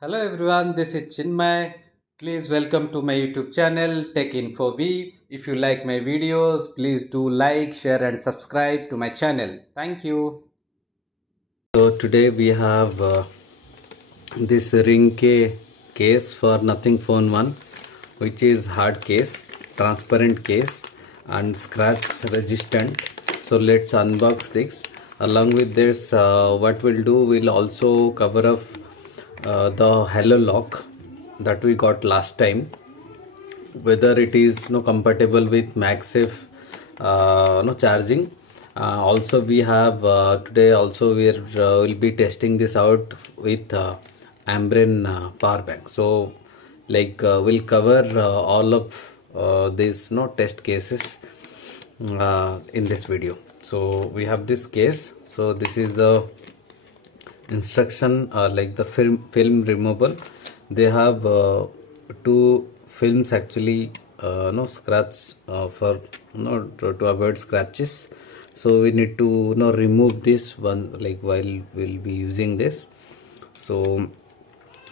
Hello everyone, this is Chinmay. Please welcome to my YouTube channel Tech Info V. If you like my videos, please do like, share and subscribe to my channel. Thank you. So today we have this Ringke case for Nothing Phone 1, which is hard case, transparent case and scratch resistant. So let's unbox this. Along with this, what we'll do, we'll also cover up the Halolock that we got last time, whether it is compatible with MagSafe charging. Also we have today also we will be testing this out with Ambrane power bank. So we'll cover all of these test cases in this video. So we have this case. So this is the instruction, like the film removal. They have two films actually, no scratch, for to avoid scratches. So we need to remove this one, like while we'll be using this. So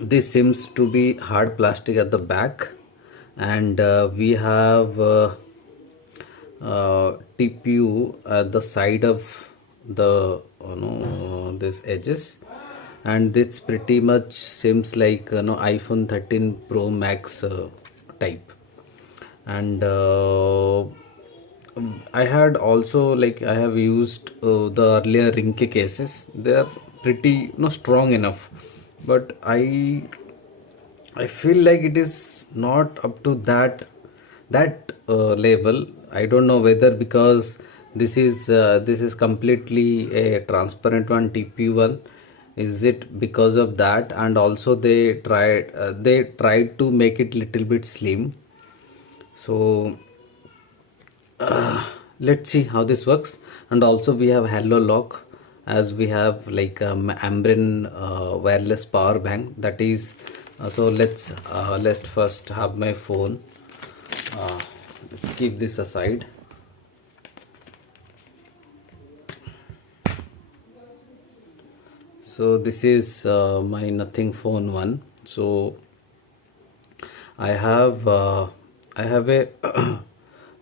this seems to be hard plastic at the back, and we have TPU at the side of the this edges, and this pretty much seems like iPhone 13 Pro Max type. And I had also, like, I have used the earlier Ringke cases. They are pretty strong enough, but I feel like it is not up to that level. I don't know whether because this is completely a transparent one, TP one. Is it because of that? And also they tried to make it little bit slim. So let's see how this works. And also we have Halolock, as we have like Ambrane wireless power bank, that is so let's first have my phone. Let's keep this aside. So this is my Nothing Phone 1. So I have a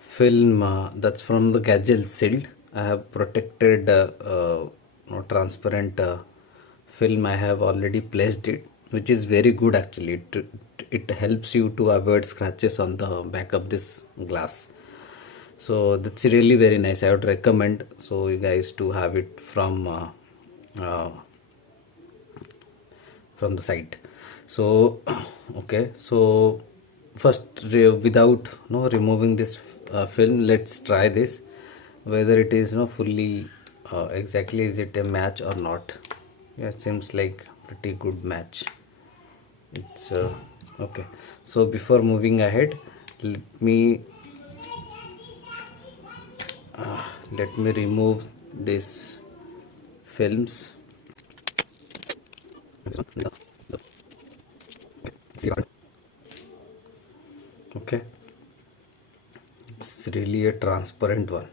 film that's from the gadget sealed. I have protected transparent film. I have already placed it, which is very good actually. It helps you to avoid scratches on the back of this glass. So that's really very nice. I would recommend so you guys to have it uh, from the site. So okay, so first, without removing this film, let's try this whether it is fully exactly, is it a match or not. Yeah, it seems like pretty good match. It's okay. So before moving ahead, let me remove these films. Okay, it's really a transparent one.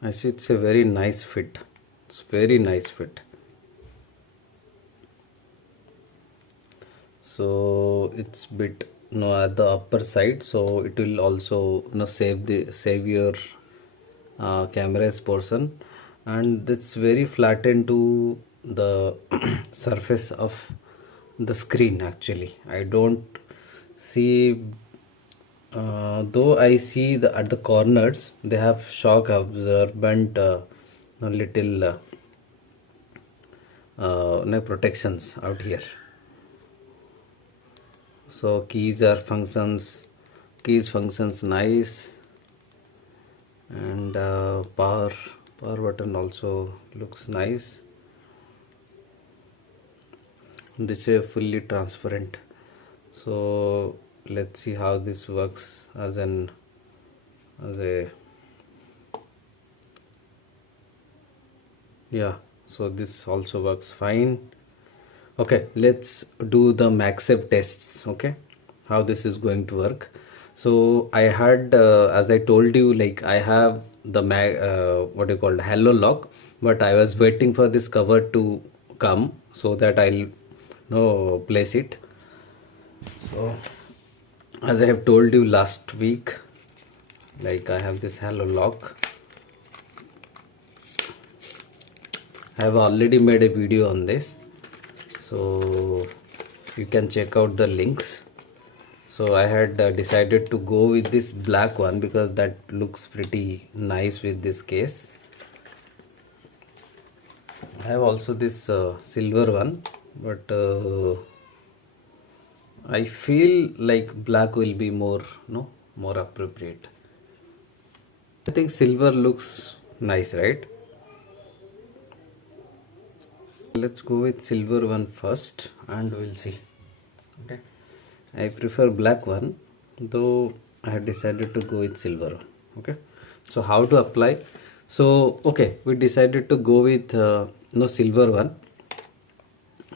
I see it's a very nice fit. It's very nice fit. So it's bit at the upper side, so it will also save your camera's portion, and it's very flattened to the surface of the screen. Actually, I don't see, though I see at the corners they have shock absorbent little protections out here. So keys functions nice, and power button also looks nice. This is fully transparent. So let's see how this works as a yeah. So this also works fine. Okay, let's do the MagSafe tests. Okay, how this is going to work. So I had, as I told you, like I have the what you call Halolock, but I was waiting for this cover to come so that I'll place it. So as I have told you last week, like I have this Halolock. I have already made a video on this, so you can check out the links. So I had decided to go with this black one because that looks pretty nice with this case. I have also this silver one, but I feel like black will be more more appropriate. I think silver looks nice, right? Let's go with silver one first and we'll see. Okay, I prefer black one, though I have decided to go with silver one. Okay, so how to apply? So okay, we decided to go with silver one.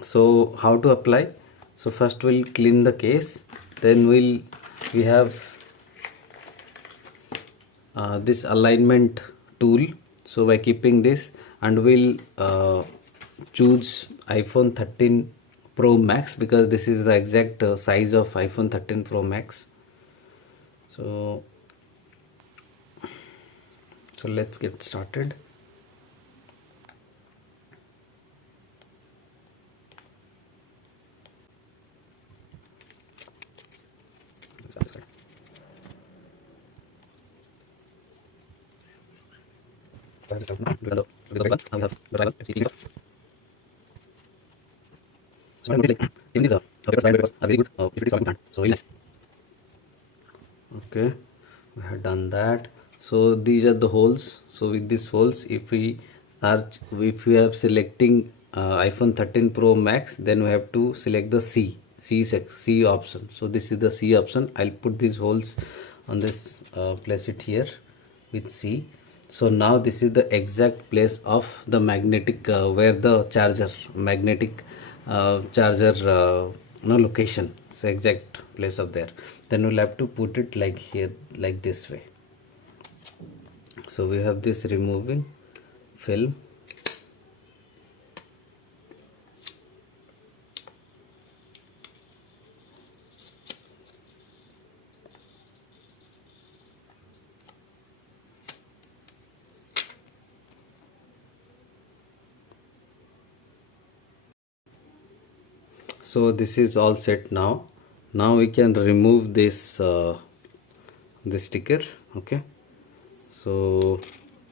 So how to apply? So first we'll clean the case, then we have this alignment tool. So by keeping this, and we'll choose iPhone 13 Pro Max because this is the exact size of iPhone 13 Pro Max. So let's get started. Okay, we have done that. So these are the holes. So with these holes, if we have selecting iPhone 13 Pro Max, then we have to select the C option. So this is the C option. I'll put these holes on this, place it here with C. So now this is the exact place of the magnetic, where the magnetic charger location. So exact place of there. Then we'll have to put it like here, like this way. So we have this removing film. So this is all set now. Now we can remove this this sticker. Okay, so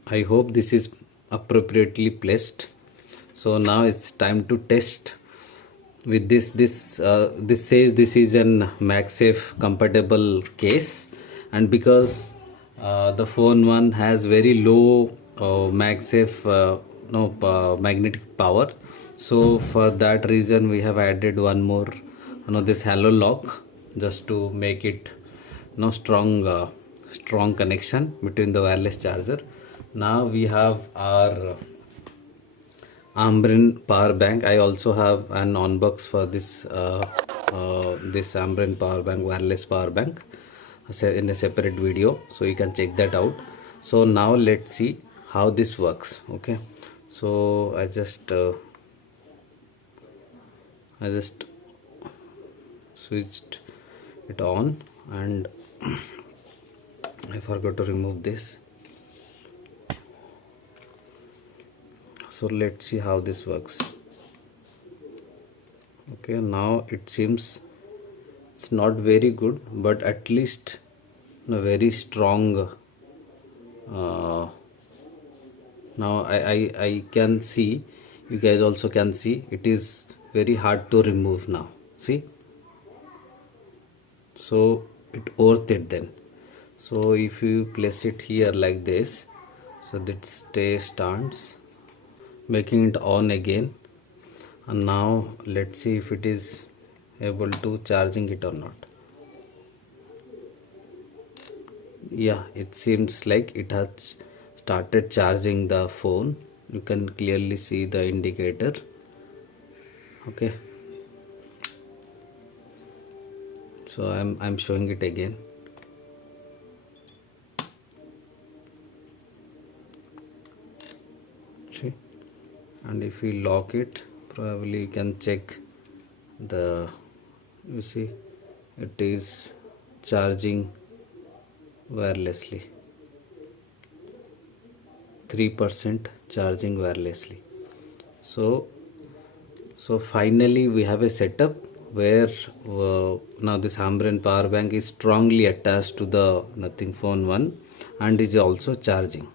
I hope this is appropriately placed. So now it's time to test with this. This says this is an MagSafe compatible case, and because the phone one has very low MagSafe magnetic power, so for that reason we have added one more this Halolock, just to make it strong connection between the wireless charger. Now we have our Ambrane power bank. I also have an unbox for this this Ambrane power bank, wireless power bank, in a separate video, so you can check that out. So now let's see how this works. Okay, so I just switched it on, and I forgot to remove this. So let's see how this works. Okay, now it seems it's not very good, but at least a very strong. Now I can see, you guys also can see, it is very hard to remove now. See, so it worth it then. So if you place it here like this, so that stands, making it on again. And now let's see if it is able to charging it or not. Yeah, it seems like it has started charging the phone. You can clearly see the indicator. Okay, So I'm showing it again. See, and if we lock it, probably you can check the, you see, it is charging wirelessly, 3% charging wirelessly. So finally we have a setup where now this Ambrane power bank is strongly attached to the Nothing Phone 1 and is also charging.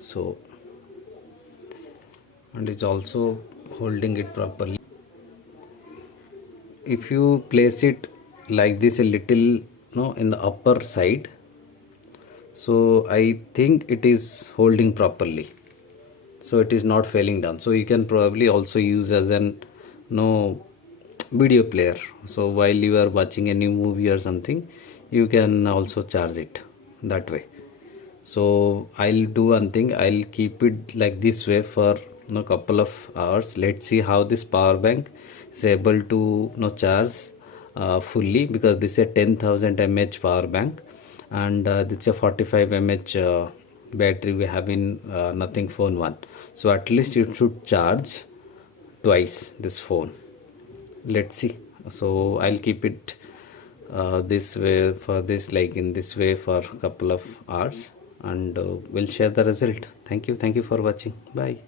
So, and it's also holding it properly. If you place it like this a little, no, in the upper side, so I think it is holding properly, so it is not falling down. So you can probably also use as an, no, video player. So while you are watching a new movie or something, you can also charge it that way. So I'll do one thing, I'll keep it like this way for a couple of hours. Let's see how this power bank is able to charge fully, because this is a 10,000 mAh power bank, and this is a 45 mAh battery we have in Nothing Phone 1. So at least it should charge twice this phone. Let's see. So I'll keep it this way, for this, like in this way, for a couple of hours, and we'll share the result. Thank you for watching. Bye.